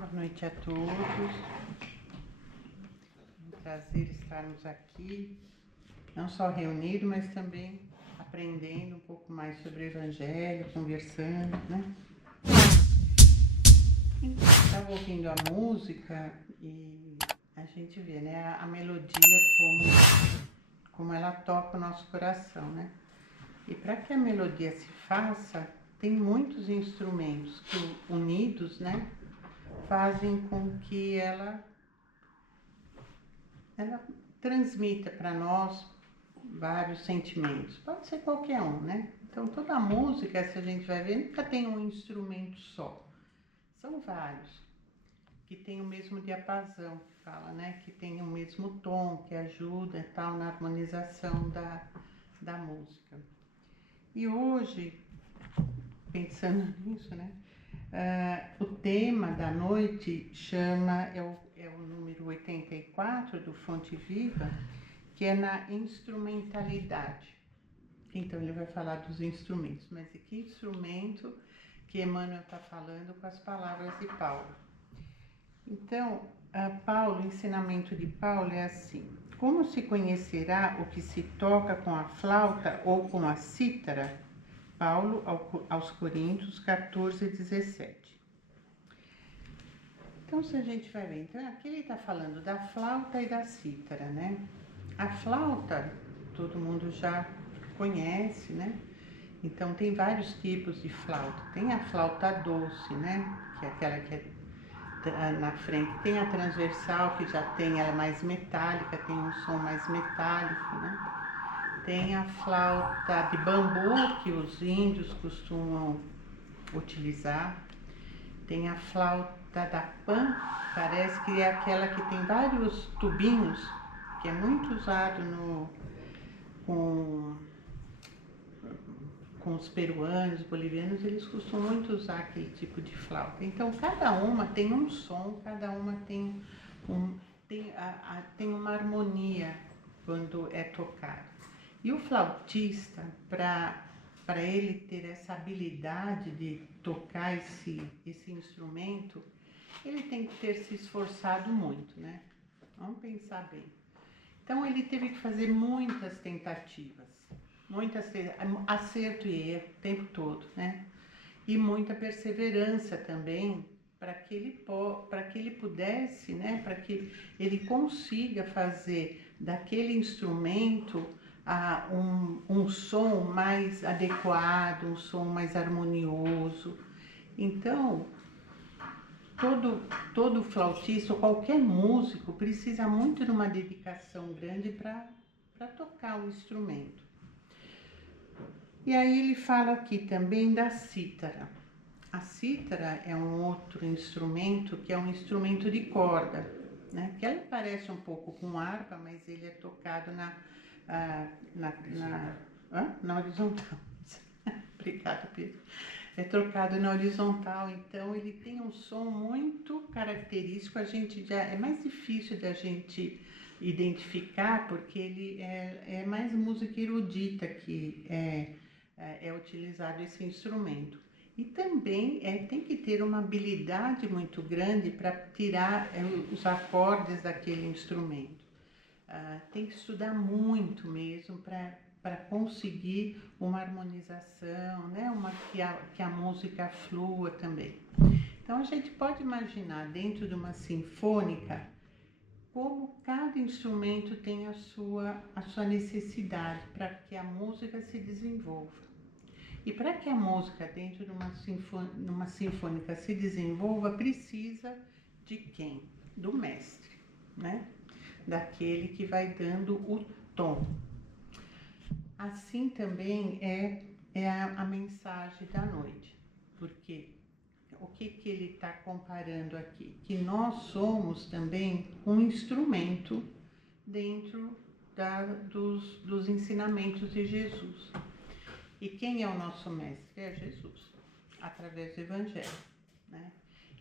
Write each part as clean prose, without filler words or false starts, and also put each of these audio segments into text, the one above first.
Boa noite a todos. É um prazer estarmos aqui, não só reunidos, mas também aprendendo um pouco mais sobre o Evangelho, conversando, né? Estava ouvindo a música e a gente vê, né, a melodia como ela toca o nosso coração, né? E para que a melodia se faça, tem muitos instrumentos que unidos, né, fazem com que ela transmita para nós vários sentimentos. Pode ser qualquer um, né? Então toda a música, se a gente vai ver, nunca tem um instrumento só. São vários que tem o mesmo diapasão, que fala, né? Que tem o mesmo tom, que ajuda tal na harmonização da música. E hoje, pensando nisso, né? O tema da noite é o número 84 do Fonte Viva, que é na instrumentalidade. Então ele vai falar dos instrumentos, mas de que instrumento que Emmanuel está falando com as palavras de Paulo. Então, o ensinamento de Paulo é assim: como se conhecerá o que se toca com a flauta ou com a cítara? Paulo aos Coríntios 14, 17. Então, se a gente vai ver, então aqui ele está falando da flauta e da cítara, né? A flauta, todo mundo já conhece, né? Então, tem vários tipos de flauta. Tem a flauta doce, né? Que é aquela que é na frente. Tem a transversal, que já tem, ela é mais metálica, tem um som mais metálico, né? Tem a flauta de bambu, que os índios costumam utilizar. Tem a flauta da Pan, parece que é aquela que tem vários tubinhos, que é muito usado com os peruanos, bolivianos, eles costumam muito usar aquele tipo de flauta. Então, cada uma tem um som, cada uma tem uma harmonia quando é tocado. E o flautista, para ele ter essa habilidade de tocar esse instrumento, ele tem que ter se esforçado muito, né? Vamos pensar bem. Então ele teve que fazer muitas tentativas, acerto e erro o tempo todo, né? E muita perseverança também para que ele pudesse, né? Para que ele consiga fazer daquele instrumento um som mais adequado, um som mais harmonioso. Então, todo flautista ou qualquer músico precisa muito de uma dedicação grande para tocar o instrumento. E aí ele fala aqui também da cítara. A cítara é um outro instrumento que é um instrumento de corda, né? Que ela parece um pouco com harpa, mas ele é tocado na horizontal. Obrigada, Pedro. É trocado na horizontal, então ele tem um som muito característico. A gente já é mais difícil da gente identificar, porque ele é mais música erudita que é utilizado esse instrumento. E também tem que ter uma habilidade muito grande para tirar os acordes daquele instrumento. Tem que estudar muito mesmo para conseguir uma harmonização, né? Que a música flua também. Então a gente pode imaginar dentro de uma sinfônica como cada instrumento tem a sua necessidade para que a música se desenvolva. E para que a música dentro de uma sinfônica se desenvolva, precisa de quem? Do mestre, né? Daquele que vai dando o tom. Assim também é a mensagem da noite, porque o que ele está comparando aqui? Que nós somos também um instrumento dentro dos ensinamentos de Jesus. E quem é o nosso mestre? É Jesus, através do Evangelho, né?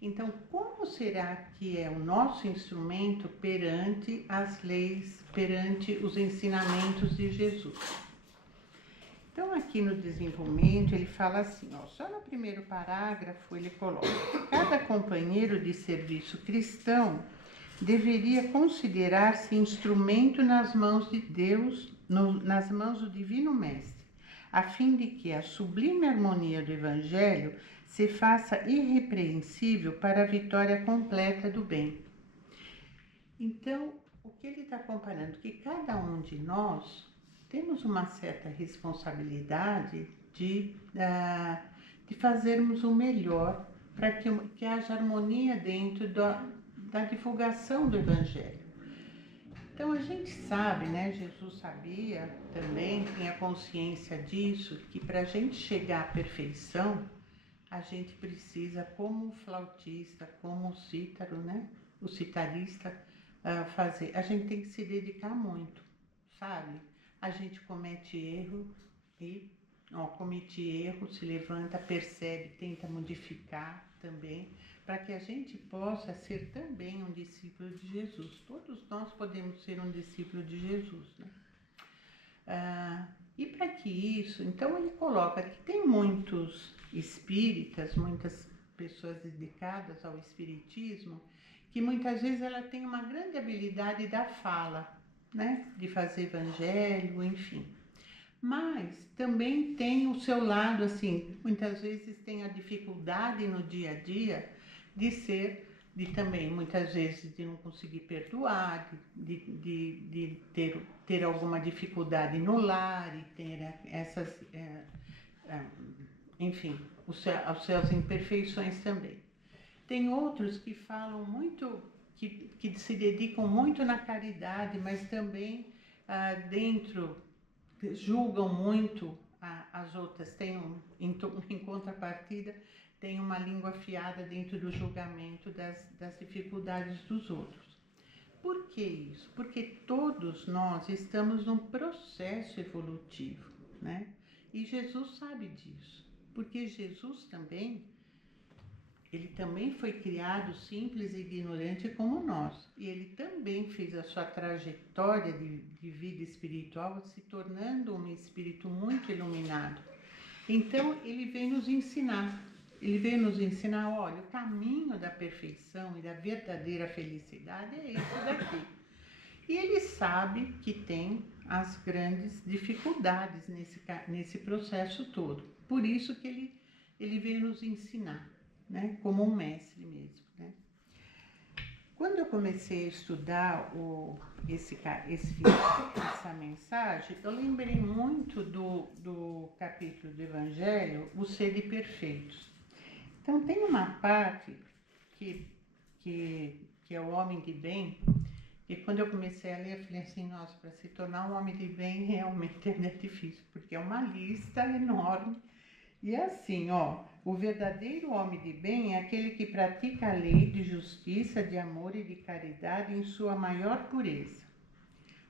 Então, como será que é o nosso instrumento perante as leis, perante os ensinamentos de Jesus? Então, aqui no desenvolvimento, ele fala assim, ó, só no primeiro parágrafo ele coloca: cada companheiro de serviço cristão deveria considerar-se instrumento nas mãos de Deus, nas mãos do Divino Mestre, a fim de que a sublime harmonia do Evangelho se faça irrepreensível para a vitória completa do bem. Então, o que ele está comparando? Que cada um de nós temos uma certa responsabilidade de fazermos o melhor para que haja harmonia dentro da divulgação do Evangelho. Então a gente sabe, né? Jesus sabia também, tinha consciência disso, que para a gente chegar à perfeição, a gente precisa, como o flautista, como o cítaro, né? O citarista, fazer. A gente tem que se dedicar muito, sabe? A gente comete erro e comete erro, se levanta, percebe, tenta modificar também, para que a gente possa ser também um discípulo de Jesus. Todos nós podemos ser um discípulo de Jesus, né? E para que isso, então ele coloca que tem muitos espíritas, muitas pessoas dedicadas ao espiritismo, que muitas vezes ela tem uma grande habilidade da fala, né? De fazer evangelho, enfim. Mas também tem o seu lado, assim, muitas vezes tem a dificuldade no dia a dia de também, muitas vezes, de não conseguir perdoar, de ter alguma dificuldade no lar e ter essas, enfim, as suas imperfeições também. Tem outros que falam muito, que se dedicam muito na caridade, mas também julgam muito as outras, em contrapartida, tem uma língua afiada dentro do julgamento das dificuldades dos outros. Por que isso? Porque todos nós estamos num processo evolutivo, né? E Jesus sabe disso, porque Jesus também, ele também foi criado simples e ignorante como nós. E ele também fez a sua trajetória de vida espiritual se tornando um espírito muito iluminado. Então, ele vem nos ensinar. Ele veio nos ensinar, olha, o caminho da perfeição e da verdadeira felicidade é esse daqui. E ele sabe que tem as grandes dificuldades nesse processo todo. Por isso que ele veio nos ensinar, né? Como um mestre mesmo, né? Quando eu comecei a estudar essa mensagem, eu lembrei muito do capítulo do Evangelho, o Sede Perfeitos. Então, tem uma parte que é o homem de bem, e quando eu comecei a ler, eu falei assim, nossa, para se tornar um homem de bem realmente é difícil, porque é uma lista enorme. E assim, o verdadeiro homem de bem é aquele que pratica a lei de justiça, de amor e de caridade em sua maior pureza.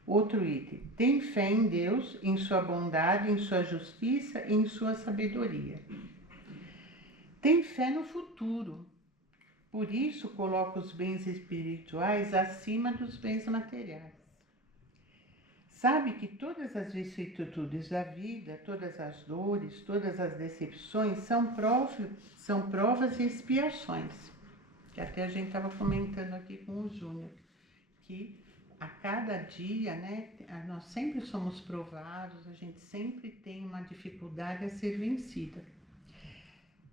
Outro item, tem fé em Deus, em sua bondade, em sua justiça e em sua sabedoria. Tem fé no futuro, por isso coloca os bens espirituais acima dos bens materiais. Sabe que todas as vicissitudes da vida, todas as dores, todas as decepções são provas e expiações. Que até a gente estava comentando aqui com o Júnior, que a cada dia, né, nós sempre somos provados, a gente sempre tem uma dificuldade a ser vencida.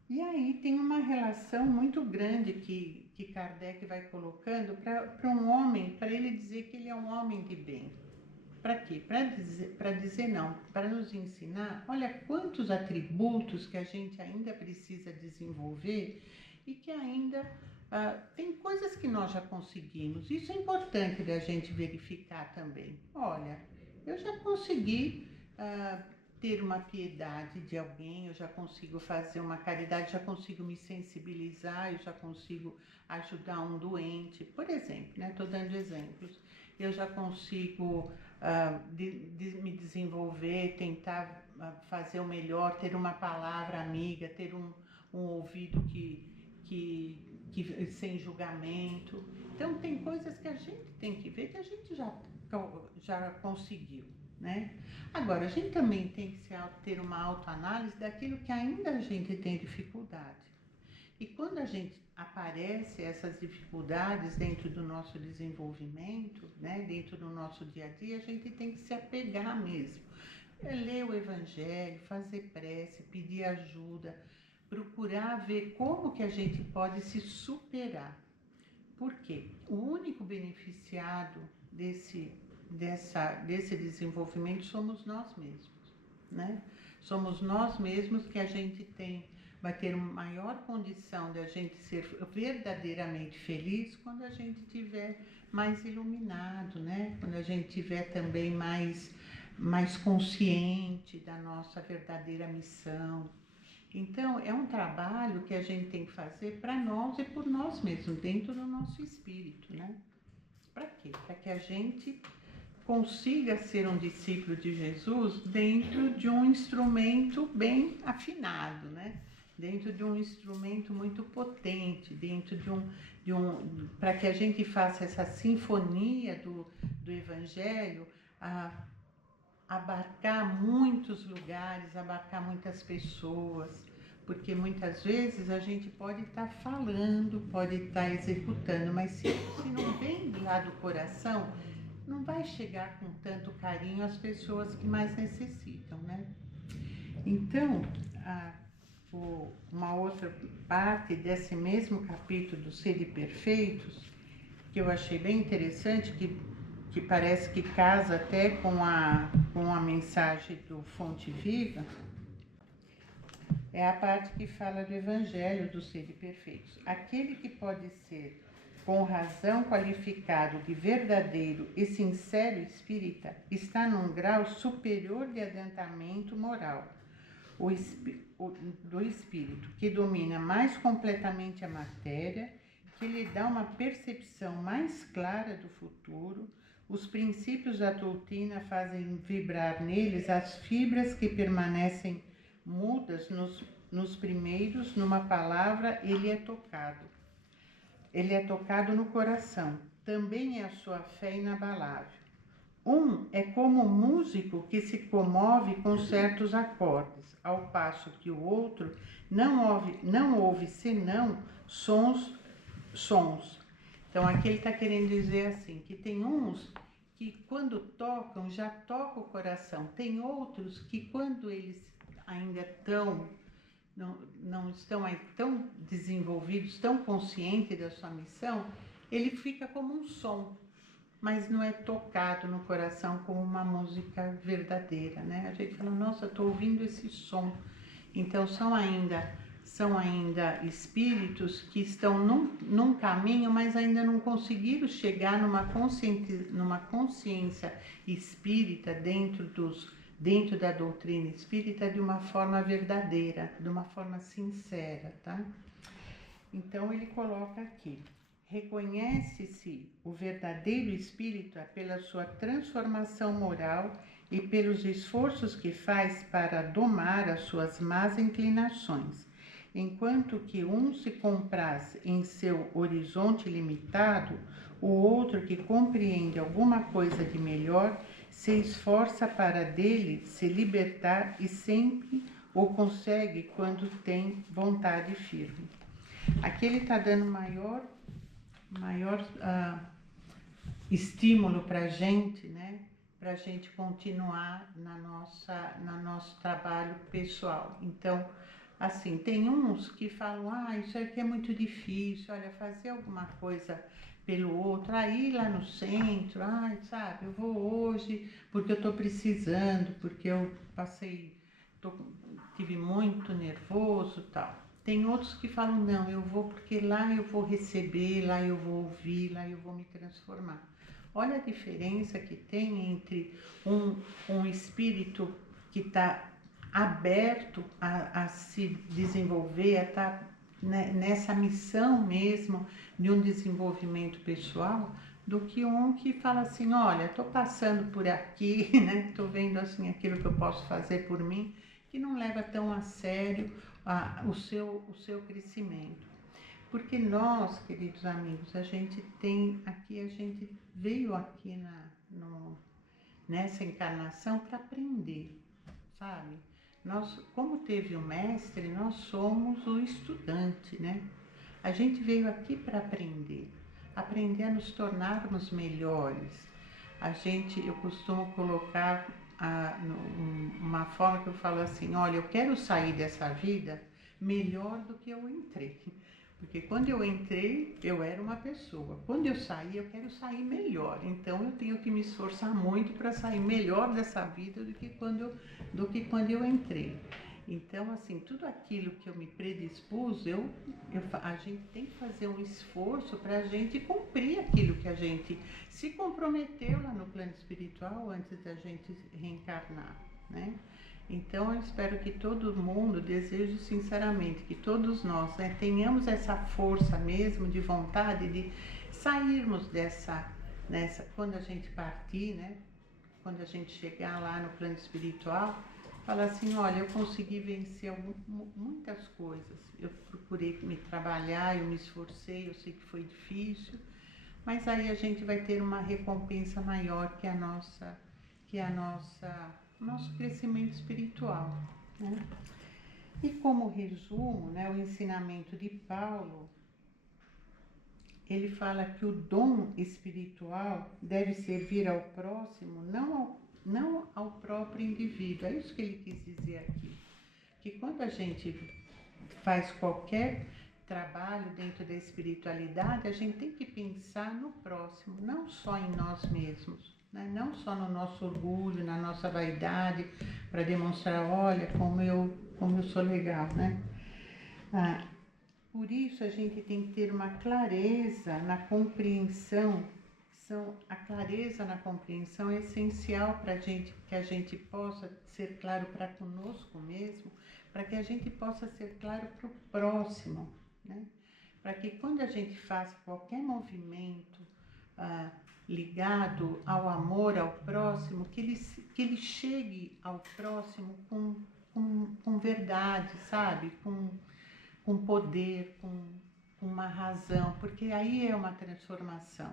E aí tem uma relação muito grande que Kardec vai colocando para um homem, para ele dizer que ele é um homem de bem. Para quê? Para dizer não, para nos ensinar, olha quantos atributos que a gente ainda precisa desenvolver e que ainda tem coisas que nós já conseguimos. Isso é importante da gente verificar também. Olha, eu já consegui ter uma piedade de alguém, eu já consigo fazer uma caridade, já consigo me sensibilizar, eu já consigo ajudar um doente, por exemplo, né? Estou dando exemplos. Eu já consigo me desenvolver, tentar fazer o melhor, ter uma palavra amiga, ter um ouvido que sem julgamento. Então tem coisas que a gente tem que ver que a gente já conseguiu, né? Agora, a gente também tem que ter uma autoanálise daquilo que ainda a gente tem dificuldade. E quando a gente aparece essas dificuldades dentro do nosso desenvolvimento, né, dentro do nosso dia a dia, a gente tem que se apegar mesmo. Ler o Evangelho, fazer prece, pedir ajuda, procurar ver como que a gente pode se superar. Por quê? O único beneficiado desse desenvolvimento somos nós mesmos, né? Somos nós mesmos que a gente vai ter uma maior condição de a gente ser verdadeiramente feliz quando a gente tiver mais iluminado, né? Quando a gente tiver também mais consciente da nossa verdadeira missão. Então, é um trabalho que a gente tem que fazer para nós e por nós mesmos, dentro do nosso espírito, né? Para quê? Para que a gente consiga ser um discípulo de Jesus dentro de um instrumento bem afinado, né? Dentro de um instrumento muito potente, dentro para que a gente faça essa sinfonia do Evangelho, abarcar muitos lugares, abarcar muitas pessoas, porque muitas vezes a gente pode estar falando, pode estar executando, mas se não vem lá do coração, não vai chegar com tanto carinho às pessoas que mais necessitam, né? Então, uma outra parte desse mesmo capítulo do Sede Perfeitos, que eu achei bem interessante, que parece que casa até com a mensagem do Fonte Viva, é a parte que fala do Evangelho dos Sede Perfeitos. Aquele que pode ser com razão qualificado de verdadeiro e sincero espírita está num grau superior de adiantamento moral do espírito, que domina mais completamente a matéria, que lhe dá uma percepção mais clara do futuro. Os princípios da doutrina fazem vibrar neles as fibras que permanecem mudas nos primeiros. Numa palavra, ele é tocado no coração. Também é a sua fé inabalável. Um é como o músico que se comove com certos acordes, ao passo que o outro não ouve senão sons. Então aqui ele está querendo dizer assim, que tem uns que quando tocam, já toca o coração. Tem outros que quando eles ainda não estão aí tão desenvolvidos, tão conscientes da sua missão, ele fica como um som, mas não é tocado no coração como uma música verdadeira, né? A gente fala, nossa, estou ouvindo esse som. Então são ainda espíritos que estão num caminho, mas ainda não conseguiram chegar numa consciência espírita dentro da doutrina espírita de uma forma verdadeira, de uma forma sincera, tá? Então ele coloca aqui: reconhece-se o verdadeiro espírita pela sua transformação moral e pelos esforços que faz para domar as suas más inclinações, enquanto que um se compraz em seu horizonte limitado, o outro, que compreende alguma coisa de melhor, se esforça para dele se libertar e sempre o consegue quando tem vontade firme. Aqui ele está dando maior estímulo para a gente, né? Para a gente continuar no nosso trabalho pessoal. Então, assim, tem uns que falam, isso aqui é muito difícil, olha, fazer alguma coisa pelo outro, ir lá no centro, sabe, eu vou hoje porque eu estou precisando, porque eu tive muito nervoso e tal. Tem outros que falam, não, eu vou porque lá eu vou receber, lá eu vou ouvir, lá eu vou me transformar. Olha a diferença que tem entre um espírito que está aberto a se desenvolver, a estar nessa missão mesmo de um desenvolvimento pessoal, do que um que fala assim, olha, estou passando por aqui, né? Estou vendo assim aquilo que eu posso fazer por mim, que não leva tão a sério o seu crescimento. Porque nós, queridos amigos, a gente veio aqui nessa encarnação para aprender, sabe? Nós, como teve o mestre, nós somos o estudante, né? A gente veio aqui para aprender, aprender a nos tornarmos melhores. Eu costumo colocar uma forma que eu falo assim, olha, eu quero sair dessa vida melhor do que eu entrei. Porque quando eu entrei, eu era uma pessoa. Quando eu sair, eu quero sair melhor. Então eu tenho que me esforçar muito para sair melhor dessa vida do que quando eu entrei. Então, assim, tudo aquilo que eu me predispus, a gente tem que fazer um esforço para a gente cumprir aquilo que a gente se comprometeu lá no plano espiritual antes da gente reencarnar, né? Então, eu espero que todo mundo, desejo sinceramente que todos nós, né, tenhamos essa força mesmo de vontade de sairmos quando a gente partir, né? Quando a gente chegar lá no plano espiritual, falar assim, olha, eu consegui vencer muitas coisas. Eu procurei me trabalhar, eu me esforcei, eu sei que foi difícil, mas aí a gente vai ter uma recompensa maior que o nosso crescimento espiritual, né? E como resumo, né, o ensinamento de Paulo, ele fala que o dom espiritual deve servir ao próximo, não ao próprio indivíduo. É isso que ele quis dizer aqui. Que quando a gente faz qualquer trabalho dentro da espiritualidade, a gente tem que pensar no próximo, não só em nós mesmos, né? Não só no nosso orgulho, na nossa vaidade, para demonstrar, olha, como eu sou legal, né? Por isso a gente tem que ter uma clareza na compreensão. A clareza na compreensão é essencial para que a gente possa ser claro para conosco mesmo, para que a gente possa ser claro para o próximo, né? Para que quando a gente faça qualquer movimento ligado ao amor ao próximo, que ele chegue ao próximo com verdade, sabe? Com poder, com uma razão, porque aí é uma transformação.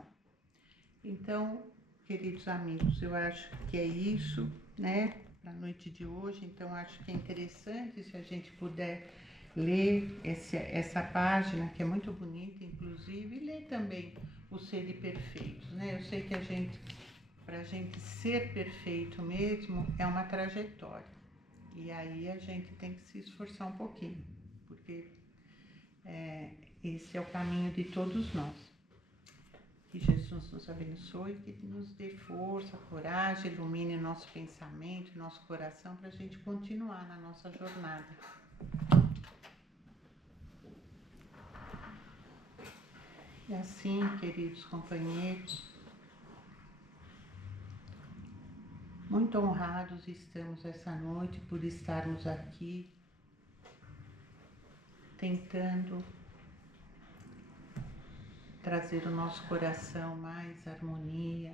Então, queridos amigos, eu acho que é isso, né, para a noite de hoje. Então, acho que é interessante se a gente puder ler essa página, que é muito bonita, inclusive, e ler também o Sede Perfeitos, né? Eu sei que para a gente ser perfeito mesmo, é uma trajetória. E aí a gente tem que se esforçar um pouquinho, porque esse é o caminho de todos nós. Que Jesus nos abençoe, que nos dê força, coragem, ilumine nosso pensamento, nosso coração, para a gente continuar na nossa jornada. E assim, queridos companheiros, muito honrados estamos essa noite por estarmos aqui, tentando trazer o nosso coração mais harmonia,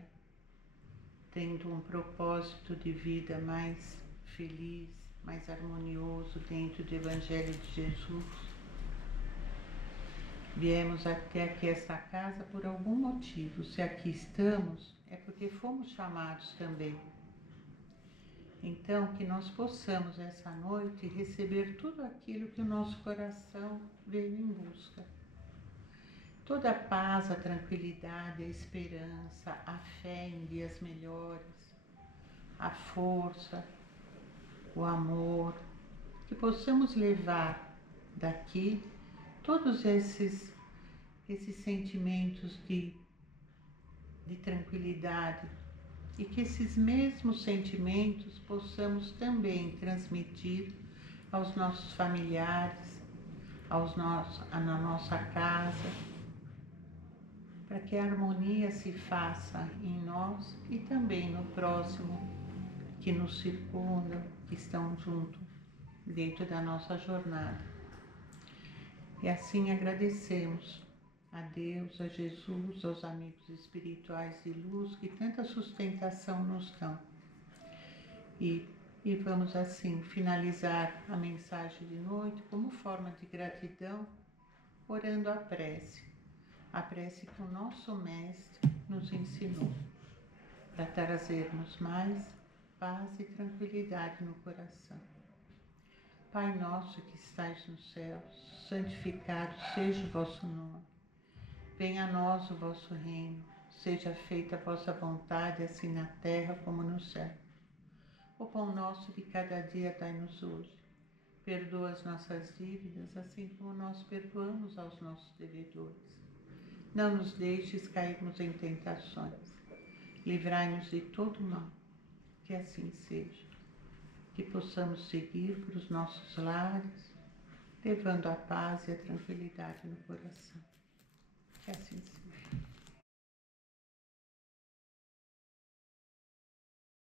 tendo um propósito de vida mais feliz, mais harmonioso dentro do Evangelho de Jesus. Viemos até aqui essa casa por algum motivo. Se aqui estamos, é porque fomos chamados também. Então, que nós possamos essa noite receber tudo aquilo que o nosso coração veio em busca. Toda a paz, a tranquilidade, a esperança, a fé em dias melhores, a força, o amor, que possamos levar daqui todos esses sentimentos de tranquilidade e que esses mesmos sentimentos possamos também transmitir aos nossos familiares, na nossa casa, para que a harmonia se faça em nós e também no próximo que nos circunda, que estão junto dentro da nossa jornada. E assim agradecemos a Deus, a Jesus, aos amigos espirituais de luz que tanta sustentação nos dão. E vamos assim finalizar a mensagem de noite como forma de gratidão, orando a prece que o nosso Mestre nos ensinou. para trazermos mais paz e tranquilidade no coração. Pai nosso que estais nos céus, santificado seja o vosso nome. Venha a nós o vosso reino, seja feita a vossa vontade, assim na terra como no céu. O pão nosso de cada dia dai-nos hoje. Perdoa as nossas dívidas, assim como nós perdoamos aos nossos devedores. Não nos deixes cairmos em tentações. Livrai-nos de todo mal. Que assim seja. Que possamos seguir para os nossos lares, levando a paz e a tranquilidade no coração. Que assim seja.